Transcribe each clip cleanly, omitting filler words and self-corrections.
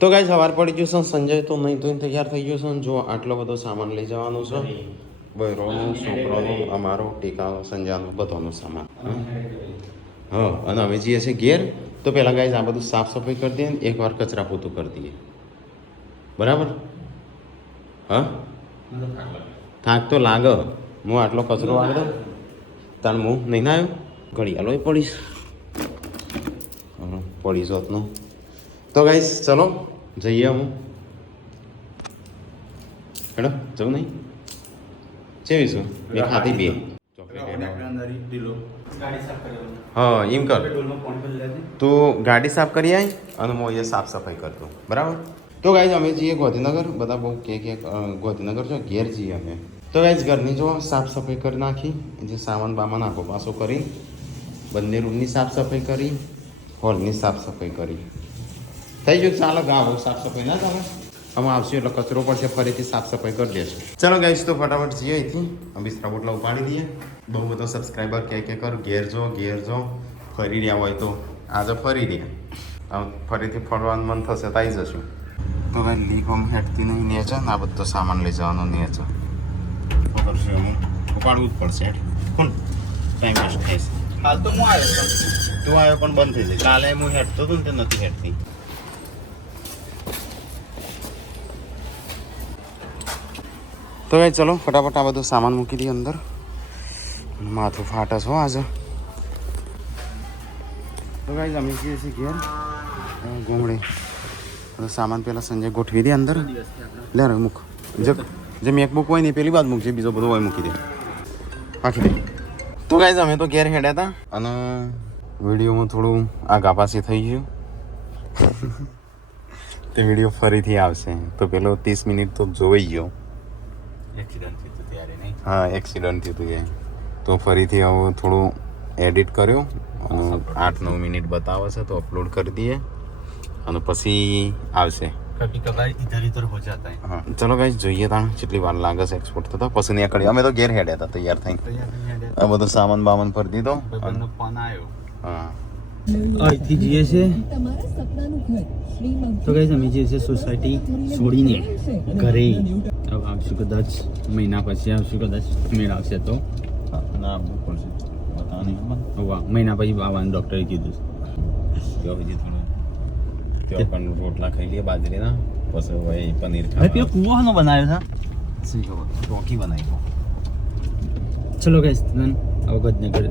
તો ગાઈસ સવાર પડી ગયું છે, સંજય તો નહીં તો તૈયાર થઈ ગયો છે. જો આટલો બધો સામાન લઈ જવાનો છે, બૈરોનું, છોકરાનું, અમારો ટીકાનો, સંજયનો, બધાનો સામાન. હા, અને હવે જઈએ છીએ ઘેર. તો પહેલાં ગાઈસ આ બધું સાફ સફાઈ કરી દઈએ ને એકવાર કચરા પોતું કરી દઈએ, બરાબર? હા, થાક તો લાગે. હું આટલો કચરો વાળો તાણ હું નહીં ના આવ્યો ઘડિયાળો પડીશ પડીશ હોતનો. તો ગાઈસ ચલો જઈએ. હું હેડો જવું નહીં ચેવીશું બે ખાતી બે હા એમ કર તું ગાડી સાફ કરી આવી અને હું અહીંયા સાફ સફાઈ કરતો, બરાબર? તો ગાઈસ અમે જઈએ ગોધીનગર. બધા બહુ કે ગોધીનગર છો ઘેર જઈએ અમે. તો ગાઈસ ઘરની જો સાફ સફાઈ કરી નાખી, જે સામાન બામાન આખો પાછો કરી, બંને રૂમની સાફ સફાઈ કરી, હોલની સાફ સફાઈ કરી. થઈ ગયું ચાલો ગાવ સાફ સફાઈ ના ચાલે. આમાં આવશું એટલે કચરો પડશે, ફરીથી સાફ સફાઈ કરી દેશું. ચલો ગાઈસ તો ફટાફટ જઈએ અહીંથી બિસ્તરા બોટલા ઉપાડી દઈએ. બહુ બધો સબસ્ક્રાઈબર કે કર ઘેર જો ફરી રહ્યા હોય તો આજે ફરી રહ્યા, ફરીથી ફરવાનું મન થશે તો આવી જશું. તો ભાઈ લીક આમ હેઠતી નહીં નેચે ને આ બધો સામાન લઈ જવાનો નેચે કરશું એમ ઉપાડવું જ પડશે. કોણ ટાઈમ વેસ્ટ થાય છે. હાલ તો હું આવ્યો, તું આવ્યો પણ બંધ થઈ જાય. કાલે હું હેઠતો હતો ને તે નથી હેઠતી. તો ભાઈ ચલો ફટાફટ આ બધું સામાન મૂકી દઈએ અંદર. માથું ફાટે છો આજે. તો ભાઈ અમે જઈએ છીએ ઘેર ગોમડે. સામાન પહેલાં સંજય ગોઠવી દે અંદર. લે રે મૂક, જે મેકબુક હોય ને પેલી બાદ મૂકજે, બીજો બધો હોય મૂકી દે, રાખી દે. તો ગાઈઝ અમે તો ઘેર હેડ્યા હતા અને વિડીયોમાં થોડું આગાપાસી થઈ ગયું. તે વિડીયો ફરીથી આવશે તો પેલો 30 મિનિટ તો જોઈ ગયો. હા એક્સિડન્ટ થયું હતું એ તો ફરીથી હવે થોડું એડિટ કર્યો અને 8-9 મિનિટ બતાવે છે તો અપલોડ કરી દઈએ અને પછી આવશે. હા ચલો ગાઈસ જોઈએ તાં કેટલી વાર લાગે છે એક્સપોર્ટ થતા. પછી નીકળી અમે તો ઘેર હેડ્યા હતા તૈયાર થઈને. આ બધો સામાન બામાન ભરી દીધો. હા અહીંથી જઈએ છે તો ગાઈસ અમે જઈએ છીએ સોસાયટી છોડીને ઘરે. હવે આવશું કદાચ મહિના પછી આવશું, કદાચ મેળ આવશે તો. ના આવવું પડશે બતાવવાની ખબર. વાહ, મહિના પછી આવવાનું ડૉક્ટરે કીધું. તો હજી થોડું ત્યાં પણ રોટલા ખાઈ લઈએ બાજરીના, પછી ભાઈ પનીર હવે પેલો કૂવાનો બનાવ્યો છે. શી ખબર ટોકી બનાવી. ચલો ગાઈસ હવે ગદનગર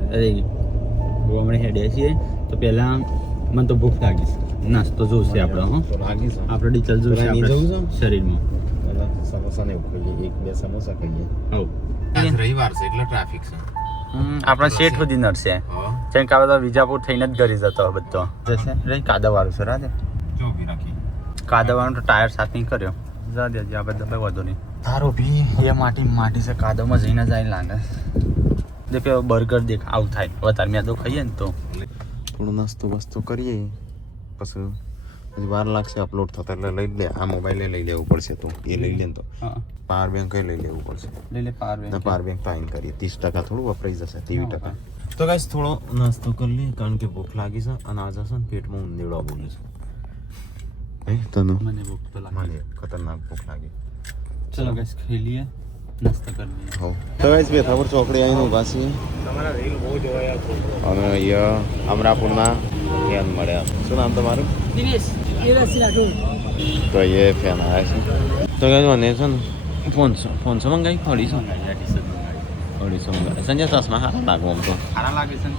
હમણાં હેડ્યા છીએ તો પહેલાં મને તો ભૂખ લાગી છે, નાસ્તો જોશે આપણે. હા લાગી છે આપણે ડીચલ જોશે આપણે શરીરમાં. સમોસા ને એવું ખાઈએ, 1-2 સમોસા ખાઈએ. આવ રવિવાર છે એટલે ટ્રાફિક છે. આપણા શેઠ સુધી નડશે. જેમ કે આ વિજાપુર થઈને જ ઘરે જતો બધો જશે. કાદવવાળું છે રાધે જો ઊભી રાખી. કાદવવાળું તો ટાયર સાથે નહીં કર્યો. જા દે આ બધા ભાઈ વધુ નહીં. તારો ભી એ માટી છે, કાદવમાં જઈને જાય લાગે. દેખે બર્ગર દેખ આવું થાય વધારે મેં તો ખાઈએ ને તો થોડો નાસ્તો બસ્તો કરીએ પછી હજી વાર લાગશે અપલોડ થતા એટલે લઈ લે. આ મોબાઈલે લઈ લેવું પડશે તો એ લઈ લે ને તો પાવર બેંક લઈ લેવું પડશે. લઈ લે પાવર બેંક ટાઈમ કરીએ 30% થોડું વપરાઈ જશે 30%. તો ગાઈસ થોડો નાસ્તો કરી લઈએ કારણ કે ભૂખ લાગી છે અને આજે છે ને પેટમાં ઊંધેડો બોલે છે. તને મને ભૂખ તો લાગે, ખતરનાક ભૂખ લાગી. ચલો ગાઈસ ખાઈ લઈએ, નાસ્તો કરી લઈએ. તો ગાઈસ બેથાપુર ચોકડી આવીને ઊભા છીએ અને અહીંયા અમરાપુરના ફેન મળ્યા. શું નામ તમારું? તો એ ફેન આવ્યા છે. તો ગાઈસ મને છે ને 500 મંગાવી 250 મંગાવી. સંજય ચશ્મા સારા લાગો આમ તો. સારા લાગે છે ને,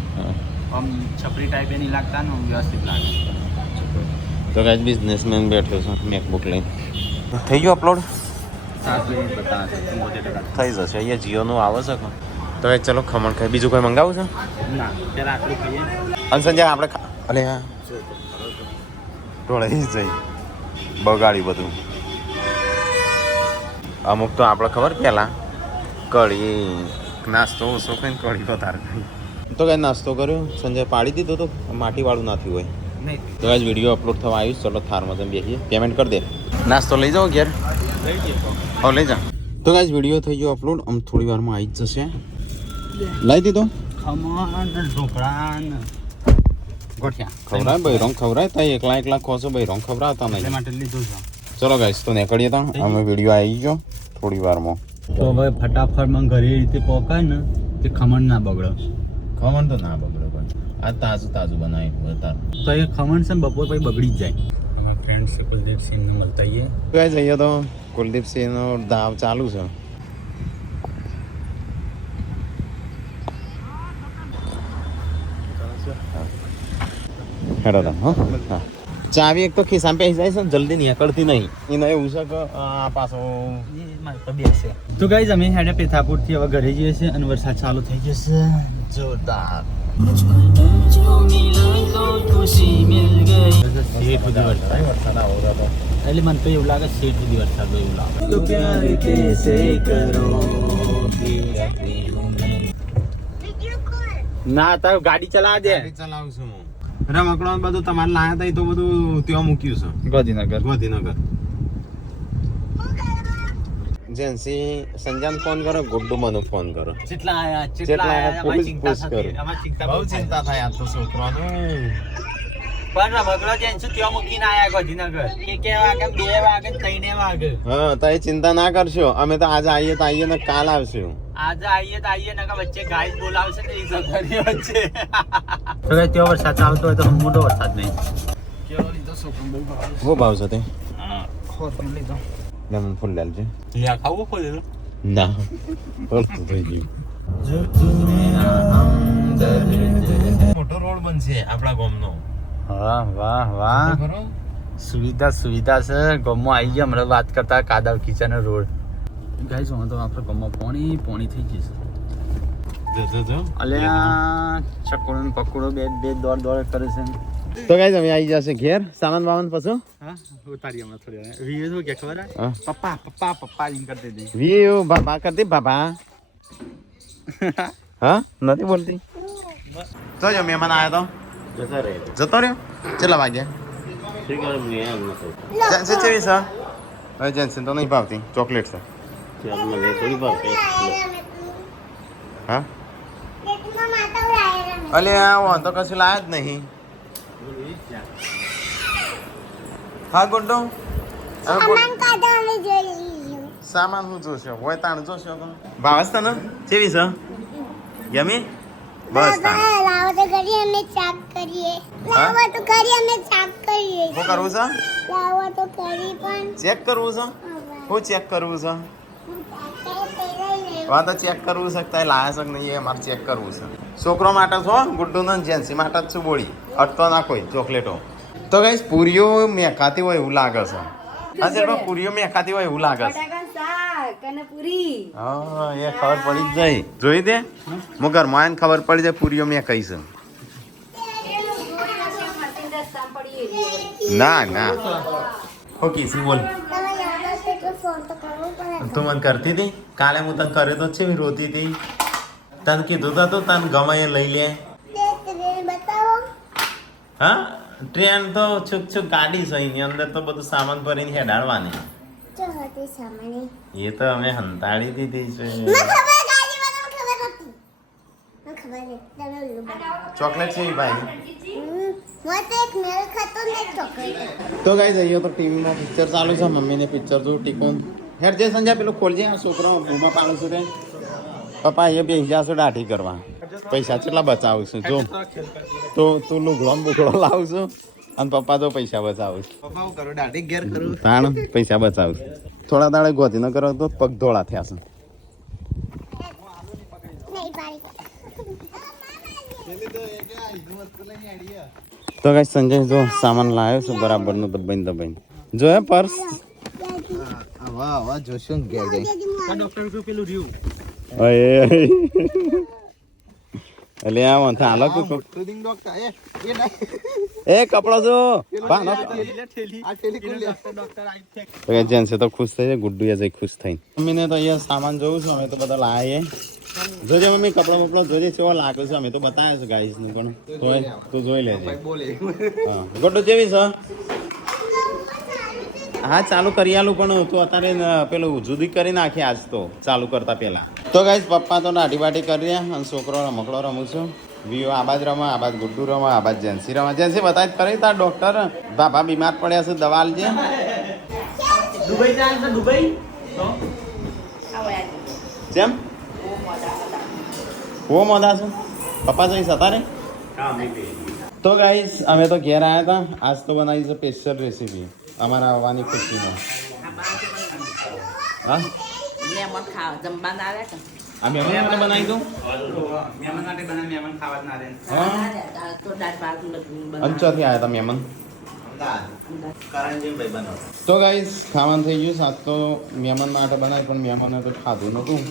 આમ છપરી ટાઈપ નહીં લાગતા ને, વ્યવસ્થિત લાગે. તો ગાઈસ બિઝનેસમેન બેઠો છે મેકબુક લઈને. થઈ ગયો અપલોડ? 7 મિનિટ બતાવે છે. થઈ જશે. અહીંયા જીઓનું આવે છે. તો ગાઈસ ચલો ખમણ ખાઈ. બીજું કોઈ મંગાવું છે? ના, પહેલાં આટલું ખાઈએ. અને સંજય આપણે અલે હા ઢોળાઈ જઈ બગાડી બધું. અમુક તો આપણે ખબર પહેલાં કઢી નાસ્તો ઓછો ખાઈને કઢી વધારે ખાઈ. તો કાંઈ નાસ્તો કર્યો સંજય પાડી દીધો તો માટીવાળું ના થયું હોય. તો કાંઈ વિડીયો અપલોડ થવા આવ્યું. ચલો થારમાં તમે બેસીએ, પેમેન્ટ કરી દે. નાસ્તો લઈ જાઓ ઘેર. હવે લઈ જા. તો કાંઈ વિડીયો થઈ ગયો અપલોડ. આમ થોડી વારમાં આવી જ જશે. લાવી દીધો ખમણ ઢોકળા ગોઠિયા ખવરાય બૈરોંગ ખવરાય તા એકલા ખોસો બૈરોંગ ખવરાવતા એટલે નહીં. માટે લીધું છે. ચલો ગાઈસ તો નીકળીએ તા અમે વિડીયો આવી ગયો થોડી વારમાં. તો હવે ફટાફટમાં ઘરે એ રીતે પોકાય ને તે ખમણ ના બગડે. ખમણ તો ના બગડે પણ આ તાજું બનાવી બતા. તો એ ખમણ છે ને બપોર પછી બગડી જ જાય. અમારા ફ્રેન્ડ છે કુલદીપસિંહ મળતા આવીએ. ગાઈસ અહીંયા તો કુલદીપસિંહનો દાવ ચાલુ છે. હેડો તા હા. ચાવી એક તો ખિસ્સામાં પહેરી જાય છે ને જલ્દી નીકળતી નહીં. એને એવું છે કે આ પાછો તો ગાઈઝ અમે હેડે પેથાપુર થી હવે ઘરે જઈએ છીએ અને વરસાદ ચાલુ થઈ જશે જોરદાર. વરસાદ આવો હતો. એટલે મને તો એવું લાગે શેઠ સુધી વરસાદ હોય એવું લાગે. તો પ્યાર કેસે કરોગે ના તાર ગાડી ચલાવા દે. ચલાવું છું હું. રમકડો બધું તમારે લાયા હતા એ તો બધું ત્યાં મૂક્યું છે ગાંધીનગર. જેન્સી સંજાન ફોન કરો ગુડ્ડુ મને ફોન કરો. કેટલા આયા પોલીસ પૂછ કરો. બહુ ચિંતા ચિંતા થાય આ તો છોકરાનું. પણ રમકડો જેન શું ત્યાં મૂકીને આયા ગાંધીનગર કે વાગે 2 વાગે 3 વાગે. હા તો એ ચિંતા ના કરશો અમે તો આજે આવીએ તો આવીએ ને કાલ આવશું. આજે આવીએ નકા વચ્ચે ગાય બોલાવશે ને એ સફરી વચ્ચે. તો ગાય ત્યાં વરસાદ ચાલતો હોય તો મોટો વરસાદ નહીં. કેવો લીધો છોકરો બહુ ભાવ. બહુ ભાવ છે તે. ખોટ લીધો. લેમન ફૂલ લેલજે. લ્યા ખાવું ખોલે ના પડતું થઈ ગયું. મોટો રોડ બનશે આપણા ગામનો. વાહ સુવિધા છે ગામમાં આવી ગયા. હમણાં વાત કરતા કાદવ કિચન રોડ ગાઈસ હું તો આપણે ગામમાં પોણી થઈ જશે. જો અલ્યા ચકોડો ને પકોડો બે દોડ કરે છે. તો ગાઈસ અમે આવી જશે ઘેર સામાન બામાન પછી. હા ઉતારી હમણાં થોડી વાર વીએ તો કે ખબર હા. પપ્પા એમ કરતી હતી. વીયુ બાબા કરતી બાબા. હા નથી બોલતી. તો જો મહેમાન આવ્યો તો જતો રહ્યો. કેટલા વાગ્યા? જેન્સી ચેવી છે? હવે જેન્સી તો નહીં ભાવતી ચોકલેટ છે. હા અલે વાંધો કશું લાયા જ નહીં. હા ગુડ્ડો સામાન શું જોશો હોય તાણ જોશો તો ભાવસ તને ચેવી છે? યમી બસ તાણ લાવો તો કરીએ અમે ચાક કરીએ. લાવો તો કરીએ અમે ચાક કરીએ. શું કરવું છે? લાવો તો કરી પણ ચેક કરવું છે? શું ચેક કરવું છે? વાત તો ચેક કરવું છે તાય લાયા છે કે નહીં એ અમારે ચેક કરવું છે. છોકરો માટે છો ગુડ્ડુ ને જેન્સી માટે જ છું બોળી અટતો ના કોઈ ચોકલેટો. તો ગાઈસ પૂરીઓ મેખાતી હોય એવું લાગે છે. હા સર પૂરીઓ મેખાતી હોય એવું લાગે છે. હા એ ખબર પડી જ જાય. જોઈ દે હું ઘરમાં આવીને ખબર પડી જાય પૂરીઓ મેં કઈ છે. ના ઓકે સી બોલ. તમે યાદ હશે તો ફોન તો કરવો પડે. તું મને કરતી હતી કાલે હું તને કર્યો તો છે રોતી હતી. તને કીધું તો તને ગમે એ લઈ લે. બતાવો. હા ટ્રેન તો છુક ગાડી છે એની અંદર તો બધું સામાન ભરીને હેડાડવાની. જો હતી સામાન્ય. એ તો અમે હંતાડી દીધી છે. મને ખબર ગાડી મને ખબર હતી. મને ખબર છે. તમે ઉલ્લુ બતાવો. ચોકલેટ છે ભાઈ. મને એક મેલ ખાતો ને ચોકલેટ. તો ગાઈસ અહીંયા તો ટીવીમાં પિક્ચર ચાલુ છે. મમ્મીને પિક્ચર જોઉં ટીકોન હેડ જે સંજય પેલું ખોલજે આ છોકરો ભૂમા પાડું છું રે. પપ્પા એ બે જાશો દાઢી કરવા. પૈસા કેટલા બચાવું છું જો. તો તું લુગડો ને બુકડો લાવું છું અને પપ્પા તો પૈસા બચાવું છું. પપ્પા હું કરું દાઢી ઘેર કરું. તાણ પૈસા બચાવું છું. થોડા દાડે ગોતી ન કરો તો પગ ધોળા થયા છે. નહીં પાડી. તો ગાઈસ સંજય જો સામાન લાવ્યો છે બરાબરનું દબાઈને જો હે પર્સ. વાહ જોશું ઘેર જઈ. આ ડોક્ટર નું પેલું રહ્યું. એટલે આ વંથા હાલો કે મોટું ડોક્ટર એ કપડો જો બાનો તો જેન્સે તો ખુશ થઈ જાય. ગુડ્ડુ એ જઈ ખુશ થઈ. મમ્મીને તો અહીંયા સામાન જોઉં છું અમે તો બધા લાવીએ. જોજે મમ્મી કપડો બપડો જોજે કેવો લાગે છે. અમે તો બતાવ્યા છે ગાઈસ ને પણ તોય તું જોઈ લેજે. હા ગુડ્ડુ જેવી છે. હા ચાલુ કરી આલું પણ તું અત્યારે પેલું જુદી કરી નાખી આજ તો ચાલુ કરતા પહેલા. તો ગાઈસ પપ્પા તો દાઢી બાટી કરી રહ્યા અને છોકરો રમકડો રમું છું વીઓ આબાદ રમા આબાદ ગુડ્ડુ રમા આબાદ જેન્સી રમા જેન્સી બતાવી કરે તાર ડોક્ટર બાપા બીમાર પડ્યા છે દવા આલજે દુબઈ જાય છે દુબઈ તો જેમ ઓ મોદા છું પપ્પા જઈ હતા રે તો ગાઈસ અમે તો ઘેર આવ્યા હતા આજ તો બનાવી છે સ્પેશિયલ રેસીપી અમારા આવવાની ખુશીમાં હા મહેમાન ખાવા જમવાના આવ્યા કે આ મહેમાન આપણે બનાવી દઉં મહેમાન માટે બના મહેમાન ખાવા ના રહે હા તો દાળ ભાત બધું અંચોથી આવ્યા હતા મહેમાન કરણજી ભાઈ બનાવ તો ગાઈસ ખાવાનું થઈ ગયું સાત તો મહેમાન માટે બનાવી પણ મહેમાને તો ખાધું નહોતું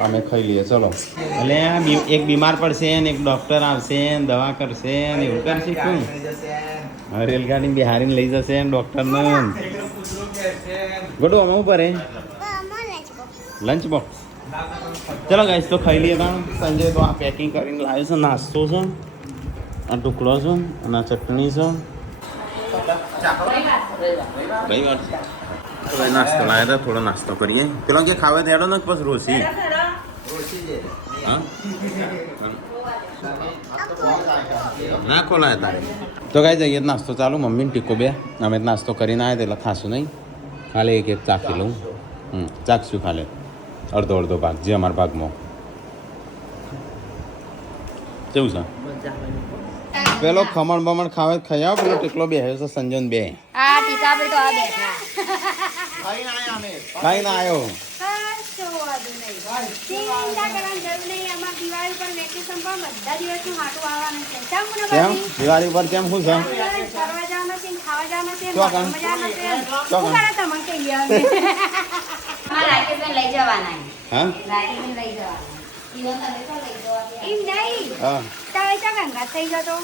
અમે ખાઈ લઈએ ચલો એટલે એક બીમાર પડશે ને એક ડૉક્ટર આવશે ને દવા કરશે ને એવું કરશે શું રેલગાડી બિહારીને લઈ જશે ને ડૉક્ટરને ગોડું અમે ઉપર લંચ બોક્સ ચલો ગાઈસ તો ખાઈ લઈએ તા સંજય તો આ પેકિંગ કરીને લાવ્યો છે નાસ્તો છે આ ટુકડો છે અને આ ચટણી છે રવિવાર છે તો નાસ્તો લાવ્યા હતા થોડો નાસ્તો કરીએ પેલો કે ખાવા તેડો ને પછી રોસી હા ના ખોલાય તારે તો કાંઈ જઈએ નાસ્તો ચાલુ મમ્મીને ટીકો બે અમે નાસ્તો કરીને આવ્યા એટલે ખાશું નહીં ખાલી એક ચાખી લઉં ચાખશું ખાલી અડધો અડધો ભાગ જે અમારા ભાગમાં કેવું છે પેલો ખમણ બમણ ખાવે ખાઈ આવો પેલો ટીકલો બે છે સંજન બે આ ટીકા પર તો આ બેઠા ખાઈ ના આવ્યો ચિંતા કરવાની જરૂર નહીં આમાં દિવાળી પર વેકેશન પર બધા દિવસનું માટું આવવાનું છે કેમ મને કેમ દિવાળી પર કેમ શું છે ફરવા જવાનું છે ખાવા જવાનું છે ચોકન. મજા જવાનું છે ચોકન. શું કરે તમને કઈ ગયા રાકેશને લઈ જવાના હા રાકેશને લઈ જવાના એમ નહીં હા તારે તો ગંગા થઈ જતો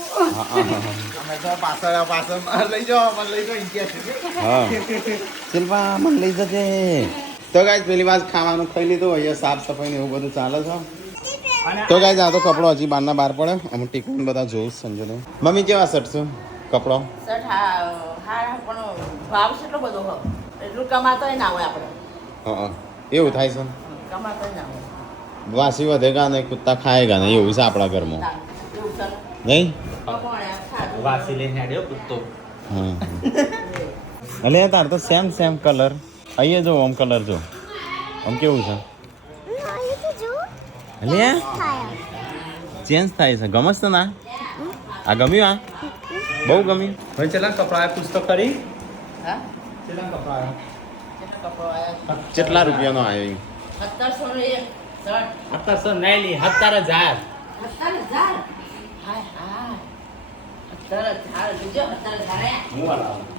હા શિલ્પા મને લઈ જજે તો ગાય પેલી વાત ખાવાનું ખાઈ લીધું અહીંયા સાફ સફાઈ ને એવું બધું ચાલે છે તો ગાય આ તો કપડો હજી બારના બહાર પડે અમુક ટીકું બધા જોઉં સંજોને મમ્મી કેવા શર્ટ છે કપડો સર હા પણ ભાવ કેટલો બધો હોય એટલું કમાતોય ના હોય આપણે હા એવું થાય છે કમાતોય ના હોય વાસી વધેગા ને કુત્તા ખાએગા ને એવું છે આપણા ઘરમાં એવું સર નહીં વાસી લઈને આડ્યો કૂદતો હા એટલે તાર તો સેમ કલર અહીંયા જો આમ કલર જો આમ કેવું છે એટલે ચેન્જ થાય છે ગમસ તો ના આ ગમ્યું આ બહુ ગમ્યું હવે ચલા કપડા આયા પૂછતો કરી હા ચલા કપડા આયા કેટલા કપડો આવ્યા કેટલા રૂપિયાનો આવ્યો ઈ? 1700 નો એક શર્ટ અત્યારે સર નહીં લી 17,000 17,000 હાય હાય 17,000 બીજો 17,000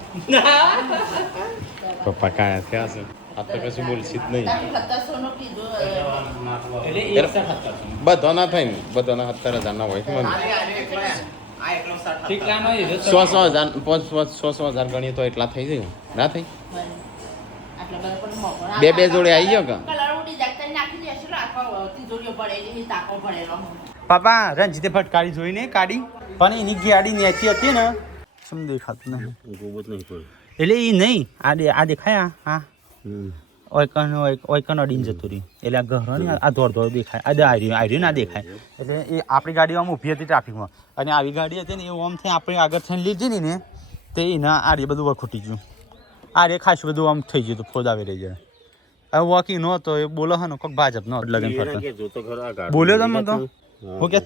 પપ્પા કાયા થયા છે આ તો કશું બોલશી જ નહીં 1700 નો કીધું એટલે એક શર્ટ 1700 બધો ના થાય ને બધોના 17,000 ના હોય છે મમ્મી ઠીકલાનો એ 100,000 500,000 ગણીએ તો એટલા થઈ જાય ના થઈ આટલા બધા પણ મોકો બે જોડે આવી ગયો કે કલર ઉડી જાગતા નાખી દે શું રાખવા તિજોરીઓ પડેલી તાકો પડેલો પાપા રંજીતે ફટકારી જોઈને કાઢી પણ એની ગાડી નેચી હતી ને શું દેખાતું નહીં એટલે એ નહીં આ દેખાય હા ઓયકન અડીને જતું રહ્યું એટલે આ ઘરો ને આ દોડ દેખાય આર્યું ના દેખાય એટલે એ આપણી ગાડી આમ ઊભી હતી ટ્રાફિકમાં અને આવી ગાડી હતી ને એ આમ થઈ આપણે આગળ થઈને લીધી ને તે એના આર્ય બધું વખૂટી ગયું આર્ય ખાસ બધું આમ થઈ ગયું હતું ફોદ આવી રહી જાય હવે વોકી નો તો એ બોલો હા ને કોઈક ભાજપ નો લગન ફરતો બોલ્યો તમે તો હું કે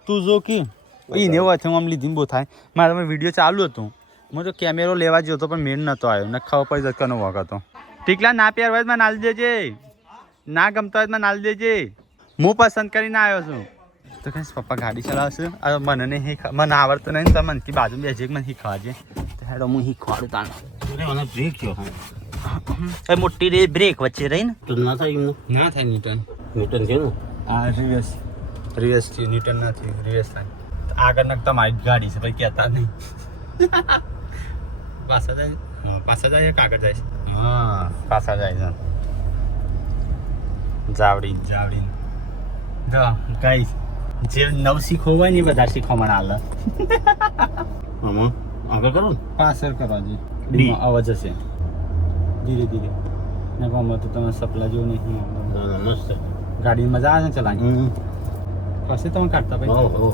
તું જો કે એને હોય હું આમ લીધી બહુ થાય મારે તમે વિડીયો ચાલુ હતું હું તો કેમેરો લેવા ગયો હતો પણ મેળ નહોતો આવ્યો ને ખબર પડી જતો કનો વખત હતો ટીકલા ના પ્યાર હોય માં નાલી દેજે ના ગમતા હોય માં નાલી દેજે હું પસંદ કરીને આવ્યો છું તો કહીશ પપ્પા ગાડી ચલાવશે હવે મને નહીં મને આવડતું નહીં તો મને બાજુ બેસી મને શીખવાડજે તો હેડો હું શીખવાડું તાણ બ્રેક થયો એ મોટી રે બ્રેક વચ્ચે રહી ને ના થાય ન્યૂટન છે ને આ રિવર્સ થી ન્યૂટન નથી રિવર્સ થાય આગળ નક તમારી ગાડી છે ભાઈ કહેતા નહીં પાછા જાય કે આગળ જાય હા પાછા જાય છે જાવડી જો ગાઈસ જે નવ શીખો હોય ને એ બધા શીખવા મને હાલ આમાં આગળ કરો ને પાછળ કરવા જોઈએ અવાજ હશે ધીરે ધીરે ને ગમે તો તમે સપલા જેવું નહીં મસ્ત ગાડી મજા આવે છે ચલાવી પાસે તમે કાઢતા ભાઈ હો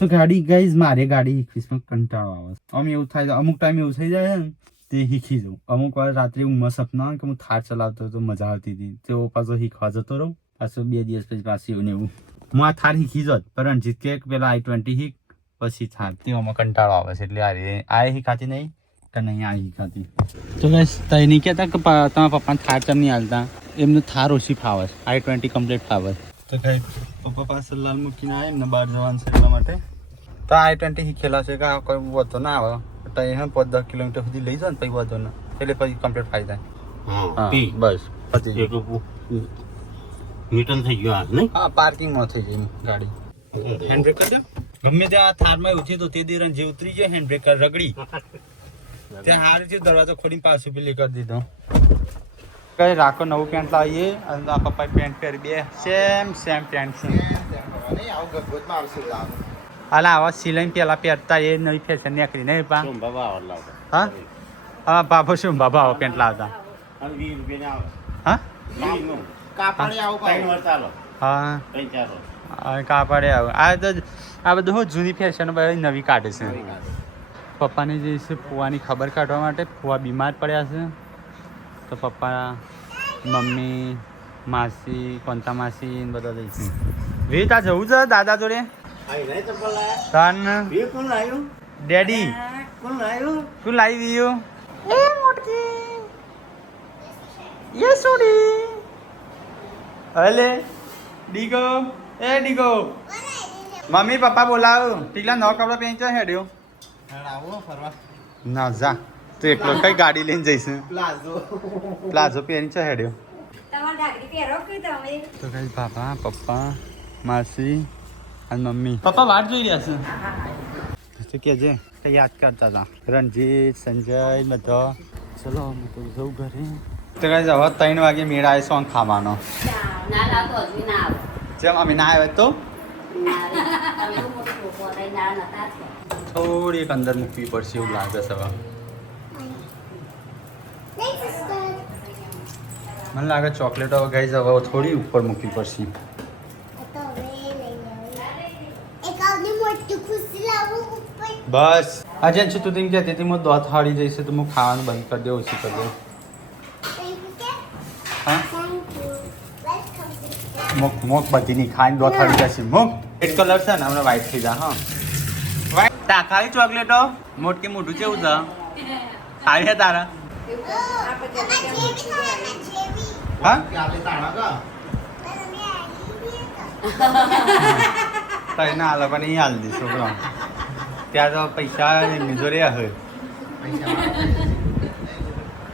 તો ગાડી ગઈ મારે ગાડી શીખવીમાં કંટાળો આવે આમ એવું થાય અમુક ટાઈમ એવું થઈ જાય ને તે શીખી જાઉં અમુક વાર રાત્રે ઊંઘમાં સપના કે હું થાર ચલાવતો હતો મજા આવતી હતી તેઓ પાછો શીખવા જતો રહું પાછો 2 દિવસ પછી પાછી એવું ને એવું હું આ થાર શીખી જોત પણ રણજીત કે પેલા i20 શીખ પછી થાર તેઓમાં કંટાળો આવે છે એટલે આ શીખાતી નહીં કે નહીં આ શીખાતી તો બસ તઈ નહીં કહેતા કે તમારા પપ્પાને થાર ચમ નહીં હાલતા એમને થાર ઓછી ફાવે i20 કમ્પ્લીટ ફાવે તો કઈ પપ્પા પાસે લાલ મૂકીને આવે એમને બહાર જવાનું છે એટલા માટે તો i20 શીખેલા છે કે કોઈ વધો ના આવે તો એ 5-10 કિલોમીટર સુધી લઈ જાવ ને પછી વધો ના એટલે પછી કમ્પ્લીટ ફાઈ જાય હા બસ પતી એક મીટર થઈ ગયો આ નહીં હા પાર્કિંગમાં થઈ ગઈ ગાડી હેન્ડબ્રેક કરી દો ગમે ત્યાં થારમાં ઉઠી તો તે દીરન જે ઉતરી જાય હેન્ડબ્રેક રગડી ત્યાં હારી છે દરવાજો ખોલીને પાછું પેલી કરી દીધો કઈ રાખો નવું પેન્ટ લાવીએ અને આ પપ્પાએ પેન્ટ પહેરી બે સેમ પેન્ટ છે હાલ આવા સિલાઈ પેલા પહેરતા એ નવી ફેશન નીકળી નહીં પા હા હા બાબો શું બાબા આવો પેન્ટ લાવતા હા હા કાપડે આવું આ બધું હું જૂની ફેશન નવી કાઢે છે પપ્પાની જે છે ફુવાની ખબર કાઢવા માટે ફુવા બીમાર પડ્યા છે તો પપ્પા મમ્મી માસી કોંતા માસી બધા જઈશું રીત આ જવું છે દાદા જોડે તન ડેડી તું લાવી દીધું એ મોટકી ये सोडी अले ડીગો એ ડીગો મમ્મી પપ્પા બોલાવ ટીકલા નવા કપડા પહેરી ચા હેડ્યો ના જા તું એકલો કઈ ગાડી લઈને જઈશ પ્લાઝો પહેરી ચા હેડ્યો તો કઈ પાપા પપ્પા માસી અને મમ્મી પપ્પા વાટ જોઈ રહ્યા છે તો કેજે કે યાદ કરતા હતા રણજીત સંજય બધા ચલો હું તો જઉં ઘરે તો કઈ હવે 3 વાગે મેળા આવે સોંગ ખાવાનો જેમ અમે ના આવે તો થોડી એક અંદર મૂકવી પડશે એવું લાગે છે હવે મને લાગે ચોકલેટો ગઈ હવે થોડી ઉપર મૂકવી પડશે બસ આજે છે તું તેમ કહેતી હતી હું દોત હાડી જઈશ તો હું ખાવાનું બંધ કરી દઉં ઓછી કરી દઉં હા મોક બધી નહીં ખાઈને દોત હાડી જશે મોક રેડ કલર છે ને હમણાં વ્હાઈટ થઈ જા હા વ્હાઈટ તાકાળી ચોકલેટો મોટકી મોઢું કેવું છે ખાવી છે તારા હા તઈ ના હાલ પણ અહીં હાલ દે છોકરા ત્યાં તો પૈસા બીજો રે હવે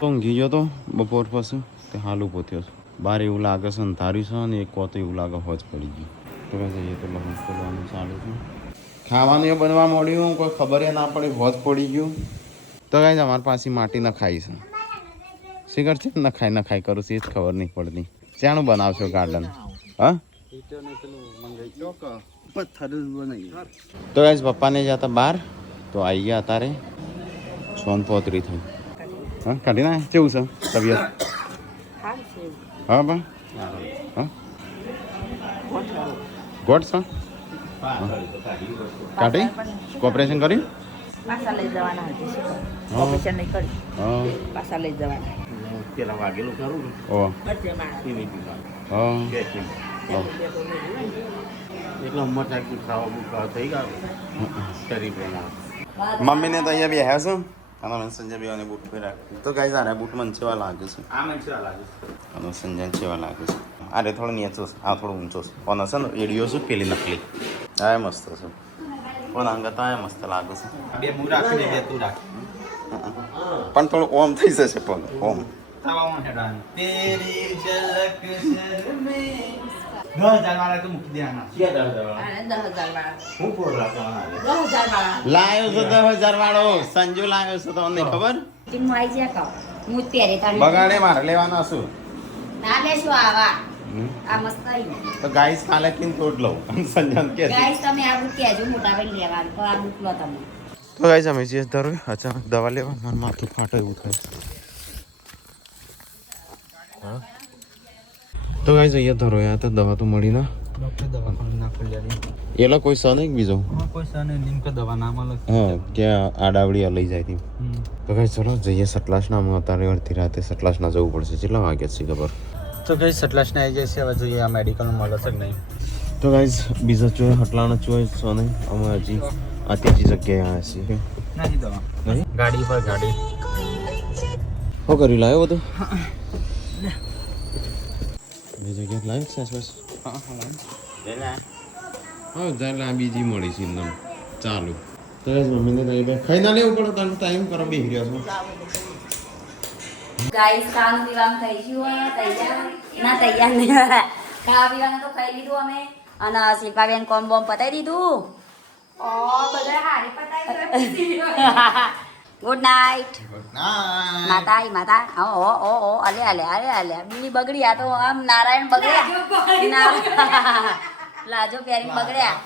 ઊંઘી ગયો તો બપોર પછી તે હાલ ઉભો થયો છે બહાર એવું લાગે છે અંધાર્યું છે અને એક કોતો એવું લાગે હોજ પડી ગયું તો જઈએ તો લગ્ન ખોલવાનું ચાલુ છે ખાવાનું એ બનવા મળ્યું કોઈ ખબર ના પડી હોજ પડી ગયું તો કાંઈ અમારી પાસે માટી ન ખાઈ છે શીખર છે ન ખાઈ કરું છું એ જ ખબર નહીં પડતી શાનું બનાવશો ગાર્ડન હા તો ગાઈસ પપ્પાને જતા બહાર તો આવી ગયા અત્યારે સોનપોતરી થઈ હા કાઢી ના કેવું છે તબિયત હા બા હા ગોડ છે કાઢી ઓપરેશન કર્યું પાછા લઈ જવાના ઓપરેશન નહીં કર્યું પાછા લઈ જવાના પેલા વાગેલું કરું ઓ હા એટલે ઉંમર ચાકુ ખાવા થઈ ગયું શરીર પેલા મમ્મીને તો અહીંયા બી આવ્યા છે અને સંજય બી અને બૂટ પહેરા તો ગાઈસ આને બૂટ મને ચેવા લાગે છે આ મને શું લાગે અને સંજય ચેવા લાગે છે અરે થોડો નીચો છે આ થોડો ઊંચો છે કોનો છે ને એડિયો છે પેલી નકલી આ મસ્ત છે કોણ અંગત આ મસ્ત લાગે છે બે હું રાખી દે તું રાખ પણ થોડું ઓમ થઈ જશે પગ ઓમ તાવા હેડાન તેરી ઝલક શર્મે 10,000 વાળા તો મૂકી દેવાના 10,000 વાળા હું ફોડ રાખવાના 10,000 વાળા લાયો છે 10,000 વાળો સંજુ લાયો છે તો અમને ખબર બગાડે મારે લેવાના શું ના લેશું આવા આ મસ્ત તો ગાઈસ કાલે કિન તોડ લઉં સંજન કે ગાઈસ તમે આ બુક કહેજો મોટા ભાઈ લેવાનું તો આ બુક લો તમે તો ગાઈસ અમે જે ધરો અચાનક દવા લેવા મારું માથું ફાટે એવું થાય તો ગાઈસ અહીંયા ધરો યા તો દવા તો મળી ના ડૉક્ટર દવાખાનું ના ખોલ્યા એલો કોઈ સ નહીં બીજો હા કોઈ સર ને લિંક દવા ના મળે હા કે આડાવડી લઈ જાય હતી તો કઈ ચલો જઈએ સટલાસના અત્યારે અડધી રાતે સટલાસના જવું પડશે કેટલા વાગ્યા છે ખબર તો કઈ સટલાસને આવી જાય છે હવે જોઈએ આ મેડિકલમાં મળે છે કે નહીં તો ગાઈઝ બીજો ચોય હટલાનો ચોય સો નહીં અમે હજી આ ત્રીજી જગ્યાએ આવ્યા છીએ નથી દવા નહીં ગાડી પર ગાડી શું કરી લાવ્યો બધું બે જગ્યાએ લાવ્યો છે આસપાસ હા જાય આ બીજી મળી છે એકદમ ચાલુ તો ગાઈઝ મમ્મીને કહી ભાઈ ખાઈ ના લેવું પડે તારું ટાઈમ કરો બેસી રહ્યો છો ગાઈસ ખાવાનું પીવાનું થઈ ગયું તૈયાર ના તૈયાર નહીં ખાવા પીવાનું તો ખાઈ લીધું અમે અને શિલ્પાબેન કોમ બોમ પતાવી દીધું બધા હારી પતાઈ ગુડ નાઇટ માતા માતા ઓ ઓ ઓ અલે અલે અલે અલે બીડી બગડી આ તો આમ નારાયણ બગડ્યા લાજો પહેરીને બગડ્યા